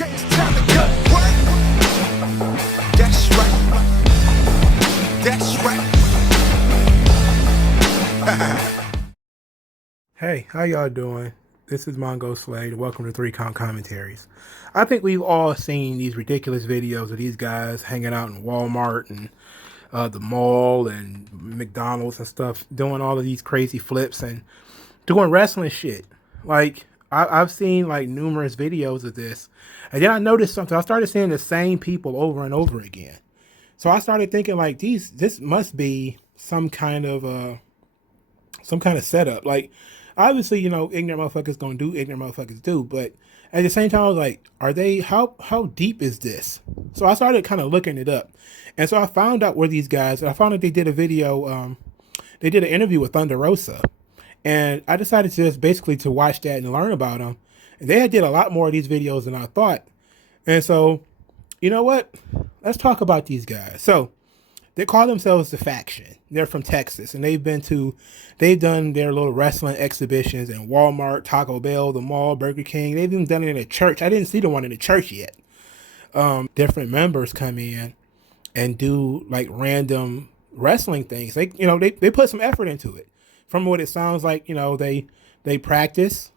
A.K.A it's time to cut work. That's right. That's right. Hey, how y'all doing? This is Mongo Slade. Welcome to 3 Count Commentaries. I think we've all seen these ridiculous videos of these guys hanging out in Walmart and the mall and McDonald's and stuff, doing all of these crazy flips and doing wrestling shit. Like, I've seen like numerous videos of this, and then I noticed something. I started seeing the same people over and over again. So I started thinking like, this must be some kind of setup. Like, obviously, ignorant motherfuckers gonna do ignorant motherfuckers do, but at the same time, I was like, are they how deep is this? So I started kind of looking it up, and so I found out where these guys. I found that they did a video. They did an interview with Thunder Rosa, and I decided to just basically to watch that and learn about them. And they did a lot more of these videos than I thought, and so you know what? Let's talk about these guys. So they call themselves the Faction. They're from Texas, and they've done their little wrestling exhibitions in Walmart, Taco Bell, the mall, Burger King. They've even done it in a church. I didn't see the one in the church yet. Different members come in and do like random wrestling things. They put some effort into it. From what it sounds like, they practice,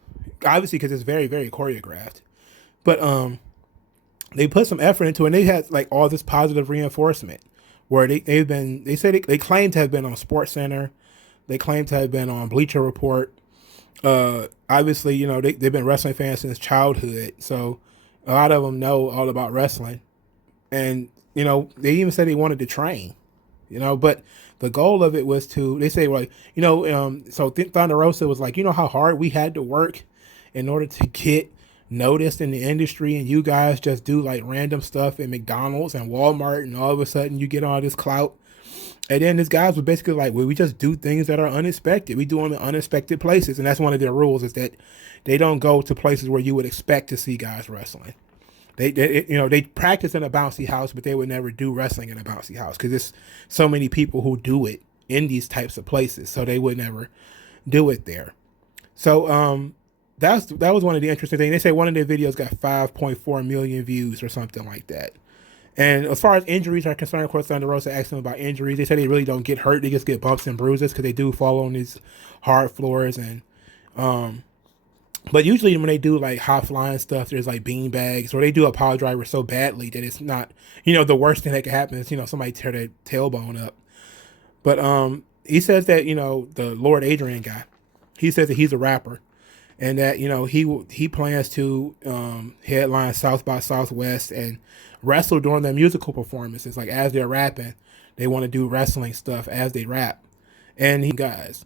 obviously because it's very very choreographed, but they put some effort into it. And they had like all this positive reinforcement where they claim to have been on Sports Center, they claim to have been on Bleacher Report. Obviously, they've been wrestling fans since childhood, so a lot of them know all about wrestling. And they even said they wanted to train, but the goal of it was to. They say like, Thunder Rosa was like, how hard we had to work in order to get noticed in the industry, and you guys just do like random stuff at McDonald's and Walmart, and all of a sudden you get all this clout. And then these guys were basically like, well, we just do things that are unexpected. We do them in unexpected places, and that's one of their rules, is that they don't go to places where you would expect to see guys wrestling. They practice in a bouncy house, but they would never do wrestling in a bouncy house because there's so many people who do it in these types of places, so they would never do it there. So that was one of the interesting things. They say one of their videos got 5.4 million views or something like that. And as far as injuries are concerned, of course, Thunder Rosa asked them about injuries. They said they really don't get hurt; they just get bumps and bruises because they do fall on these hard floors. And but usually when they do like high flying stuff, there's like bean bags, or they do a power driver so badly that it's not, the worst thing that could happen is somebody tear their tailbone up. But he says that the Lord Adrian guy, he says that he's a rapper, and that he plans to headline South by Southwest and wrestle during their musical performances. Like as they're rapping, they want to do wrestling stuff as they rap. And he guys,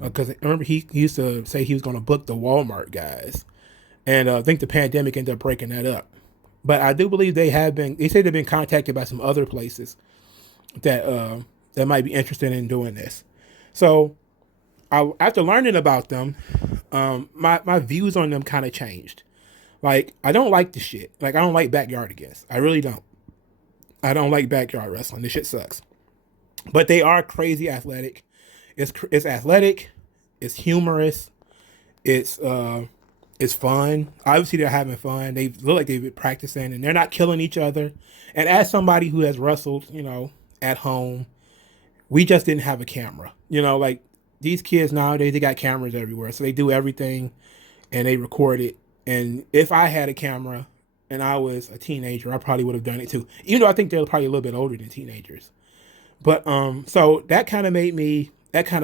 because remember he used to say he was going to book the Walmart guys, and I think the pandemic ended up breaking that up. But I do believe they have been. They say they've been contacted by some other places that might be interested in doing this. So after learning about them, my views on them kind of changed. Like, I don't like the shit. Like, I don't like backyardigans. I really don't. I don't like backyard wrestling. This shit sucks. But they are crazy athletic. It's athletic. It's humorous. It's fun. Obviously, they're having fun. They look like they've been practicing, and they're not killing each other. And as somebody who has wrestled, at home, we just didn't have a camera. Like these kids nowadays, they got cameras everywhere, so they do everything, and they record it. And if I had a camera and I was a teenager, I probably would have done it too. Even though I think they're probably a little bit older than teenagers. But so that kind of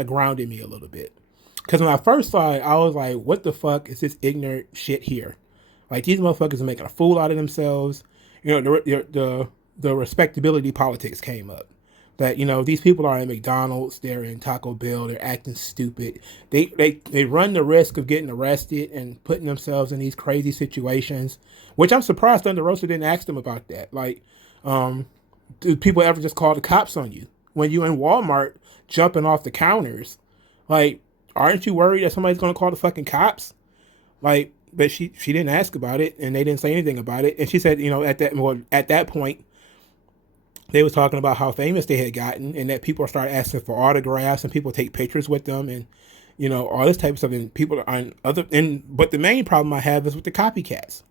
grounded me a little bit. Because when I first saw it, I was like, what the fuck is this ignorant shit here? Like, these motherfuckers are making a fool out of themselves. The respectability politics came up. That these people are in McDonald's, they're in Taco Bell, they're acting stupid. They run the risk of getting arrested and putting themselves in these crazy situations, which I'm surprised Thunder Rosa didn't ask them about that. Like, do people ever just call the cops on you when you're in Walmart jumping off the counters? Like, aren't you worried that somebody's gonna call the fucking cops? Like, but she didn't ask about it, and they didn't say anything about it. And she said, at that point, they was talking about how famous they had gotten, and that people started asking for autographs, and people take pictures with them, and all this type of stuff. And people are but the main problem I have is with the copycats.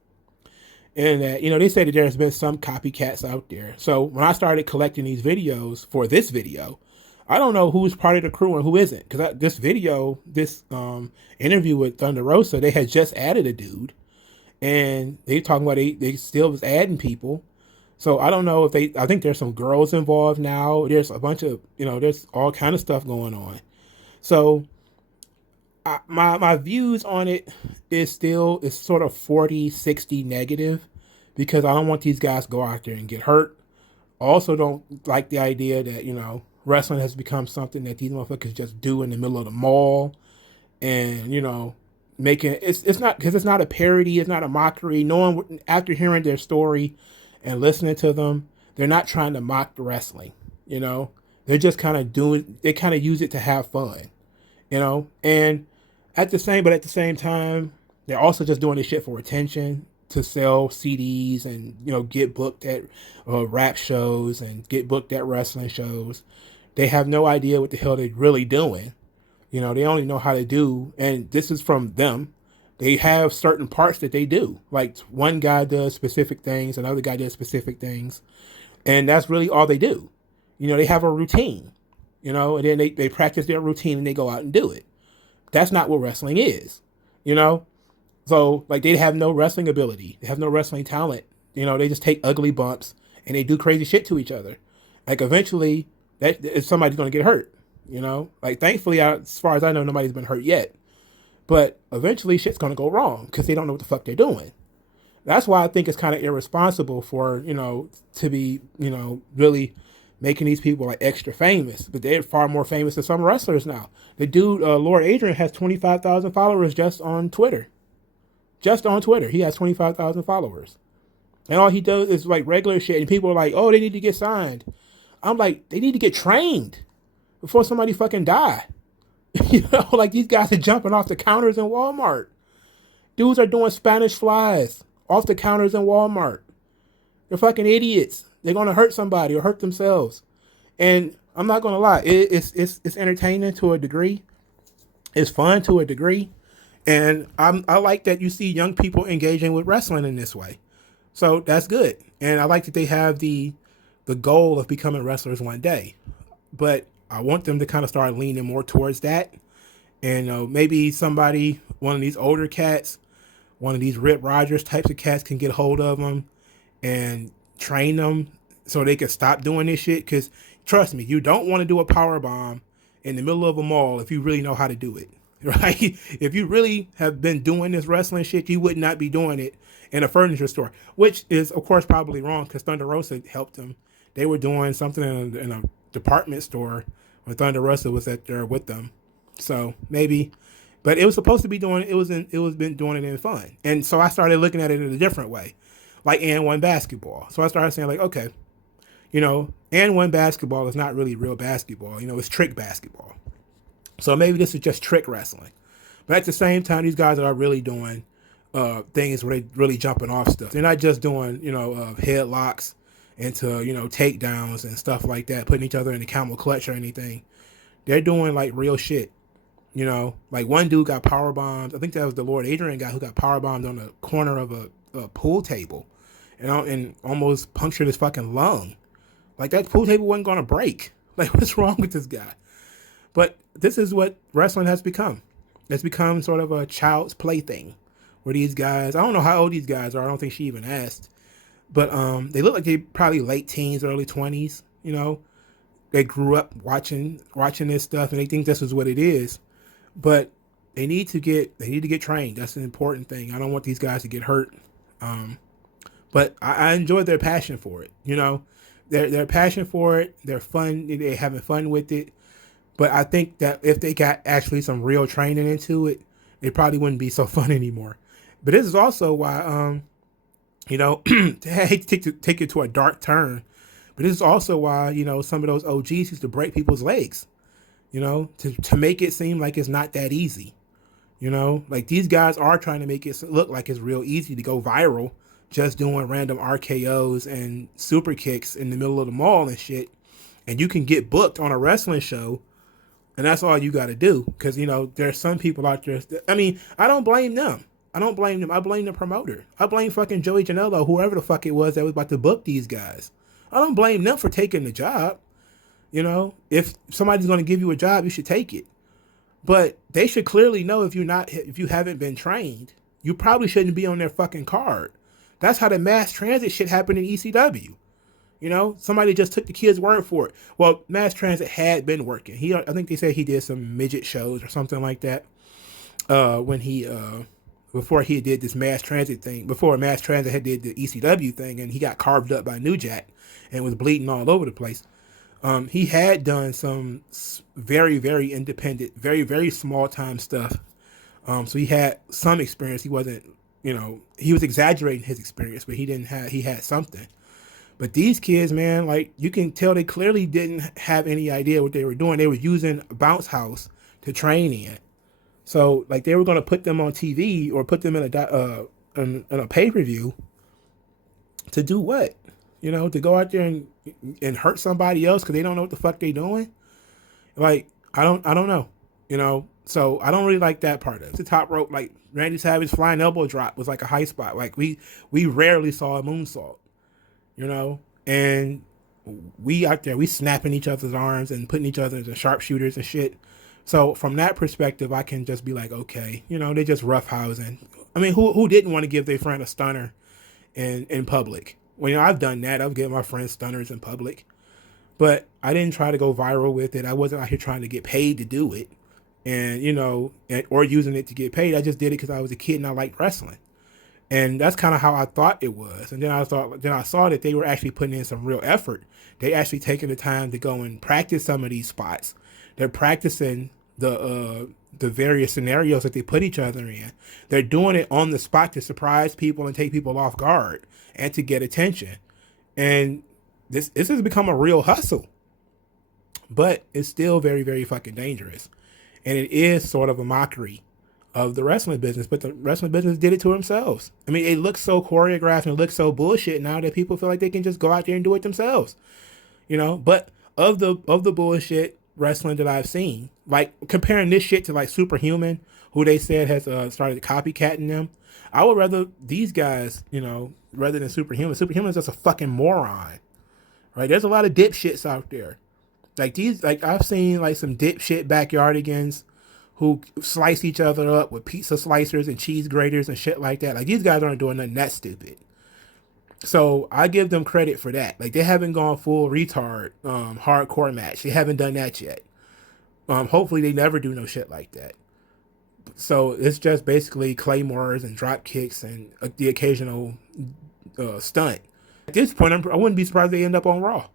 And that, they say that there's been some copycats out there. So when I started collecting these videos for this video, I don't know who's part of the crew and who isn't. Because this interview with Thunder Rosa, they had just added a dude, and they talking about they still was adding people. So I don't know if they. I think there's some girls involved now. There's a bunch of there's all kind of stuff going on. So my views on it is sort of 40-60 negative, because I don't want these guys to go out there and get hurt. I also don't like the idea that wrestling has become something that these motherfuckers just do in the middle of the mall, and making it's not, because it's not a parody, it's not a mockery. No one, after hearing their story and listening to them, they're not trying to mock the wrestling. They're just kind of doing. They kind of use it to have fun. And at the same time, they're also just doing this shit for attention, to sell CDs and get booked at rap shows and get booked at wrestling shows. They have no idea what the hell they're really doing. They only know how to do, and this is from them. They have certain parts that they do. Like one guy does specific things, another guy does specific things, and that's really all they do. They have a routine, and then they practice their routine and they go out and do it. That's not what wrestling is, you know? So, like, they have no wrestling ability. They have no wrestling talent. They just take ugly bumps and they do crazy shit to each other. Like, eventually, somebody's going to get hurt, Like, thankfully, as far as I know, nobody's been hurt yet. But eventually, shit's going to go wrong because they don't know what the fuck they're doing. That's why I think it's kind of irresponsible for, to be, really making these people like extra famous. But they're far more famous than some wrestlers now. The dude, Lord Adrian, has 25,000 followers just on Twitter. Just on Twitter, he has 25,000 followers. And all he does is like regular shit. And people are like, oh, they need to get signed. I'm like, they need to get trained before somebody fucking die. Like these guys are jumping off the counters in Walmart. Dudes are doing Spanish flies off the counters in Walmart. They're fucking idiots. They're gonna hurt somebody or hurt themselves. And I'm not gonna lie, it's entertaining to a degree. It's fun to a degree. And I like that you see young people engaging with wrestling in this way. So that's good. And I like that they have the goal of becoming wrestlers one day. But I want them to kind of start leaning more towards that. And maybe one of these older cats, one of these Rip Rogers types of cats can get a hold of them and train them so they can stop doing this shit. Because trust me, you don't want to do a power bomb in the middle of a mall if you really know how to do it. Right? If you really have been doing this wrestling shit, you would not be doing it in a furniture store, which is, of course, probably wrong because Thunder Rosa helped them. They were doing something in a department store when Thunder Rosa was there with them. So maybe, but it was supposed to be doing it was been doing it in fun, and so I started looking at it in a different way, like and one basketball. So I started saying like, okay, and one basketball is not really real basketball. It's trick basketball. So maybe this is just trick wrestling. But at the same time, these guys are really doing things where they really jumping off stuff. They're not just doing, headlocks into, takedowns and stuff like that, putting each other in the camel clutch or anything. They're doing like real shit. Like one dude got power bombed. I think that was the Lord Adrian guy who got power bombed on the corner of a pool table and almost punctured his fucking lung. Like that pool table wasn't going to break. Like what's wrong with this guy? But this is what wrestling has become. It's become sort of a child's plaything where these guys, I don't know how old these guys are. I don't think she even asked. But they look like they're probably late teens, early 20s. They grew up watching this stuff and they think this is what it is. But they need to get trained. That's an important thing. I don't want these guys to get hurt. But I enjoy their passion for it. Their passion for it. They're fun. They're having fun with it. But I think that if they got actually some real training into it, it probably wouldn't be so fun anymore. But this is also why, I hate to take it to a dark turn, but this is also why, some of those OGs used to break people's legs, to make it seem like it's not that easy. Like these guys are trying to make it look like it's real easy to go viral, just doing random RKOs and super kicks in the middle of the mall and shit. And you can get booked on a wrestling show. And that's all you got to do. Because, there's some people out there. I don't blame them. I don't blame them. I blame the promoter. I blame fucking Joey Janela, whoever the fuck it was that was about to book these guys. I don't blame them for taking the job. You know, if somebody's going to give you a job, you should take it. But they should clearly know if you haven't been trained, you probably shouldn't be on their fucking card. That's how the mass transit shit happened in ECW. You know, somebody just took the kid's word for it. Well, mass transit had been working. I think they said he did some midget shows or something like that. When he before he did this mass transit thing, before mass transit had did the ECW thing, and he got carved up by New Jack and was bleeding all over the place. He had done some very, very independent, very, very small time stuff. So he had some experience. He wasn't, you know, he was exaggerating his experience, but he had something. But these kids, man, like you can tell they clearly didn't have any idea what they were doing. They were using Bounce House to train in. So like they were going to put them on TV or put them in a pay-per-view to do what? You know, to go out there and hurt somebody else because they don't know what the fuck they doing. Like I don't know. You know, so I don't really like that part of it. The top rope, like Randy Savage flying elbow drop was like a high spot. Like we rarely saw a moonsault. You know, and we out there we snapping each other's arms and putting each other as sharpshooters and shit. So from that perspective, I can just be like, okay, you know, they just roughhousing. I mean, who didn't want to give their friend a stunner in public? Well, you know, I've done that. I've given my friends stunners in public, but I didn't try to go viral with it. I wasn't out here trying to get paid to do it, and you know, or using it to get paid. I just did it because I was a kid and I liked wrestling, and that's kind of how I thought it was. And then I saw that they were actually putting in some real effort. They actually taking the time to go and practice some of these spots. They're practicing the various scenarios that they put each other in. They're doing it on the spot to surprise people and take people off guard and to get attention. And this has become a real hustle, but it's still very, very fucking dangerous. And it is sort of a mockery of the wrestling business, but the wrestling business did it to themselves. I mean, it looks so choreographed and it looks so bullshit now that people feel like they can just go out there and do it themselves. You know, but of the bullshit wrestling that I've seen, like comparing this shit to like Superhuman, who they said has started copycatting them, I would rather these guys, you know, rather than Superhuman. Superhuman's just a fucking moron, right? There's a lot of dipshits out there. Like I've seen like some dipshit backyardigans who slice each other up with pizza slicers and cheese graters and shit like that. Like these guys aren't doing nothing that stupid. So I give them credit for that. Like they haven't gone full retard hardcore match. They haven't done that yet. Hopefully they never do no shit like that. So it's just basically claymores and drop kicks and the occasional stunt. At this point, I wouldn't be surprised they end up on Raw.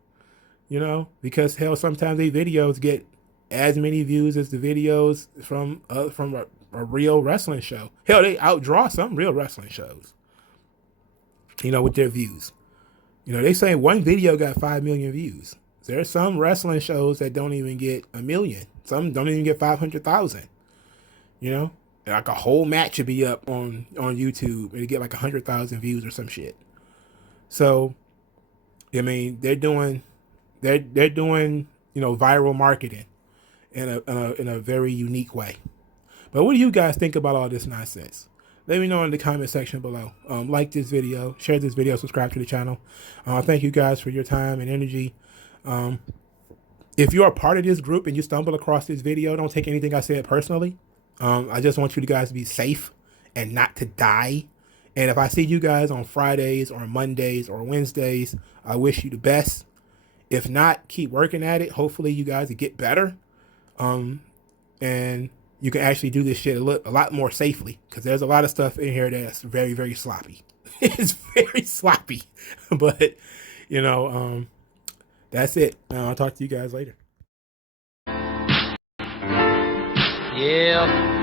You know, because hell, sometimes these videos get as many views as the videos from a real wrestling show. Hell, they outdraw some real wrestling shows. You know, with their views. You know, they say one video got 5 million views. There's some wrestling shows that don't even get 1 million. Some don't even get 500,000. You know, like a whole match should be up on YouTube and get like 100,000 views or some shit. So, I mean, they're doing you know viral marketing in a very unique way. But what do you guys think about all this nonsense? Let me know in the comment section below. Like this video, share this video, subscribe to the channel. Thank you guys for your time and energy. If you are part of this group and you stumble across this video, don't take anything I said personally. I just want you guys to be safe and not to die. And if I see you guys on Fridays or Mondays or Wednesdays, I wish you the best. If not, keep working at it. Hopefully you guys will get better. And you can actually do this shit a lot more safely, because there's a lot of stuff in here that's very, very sloppy. It's very sloppy. But, you know, that's it. I'll talk to you guys later. Yeah.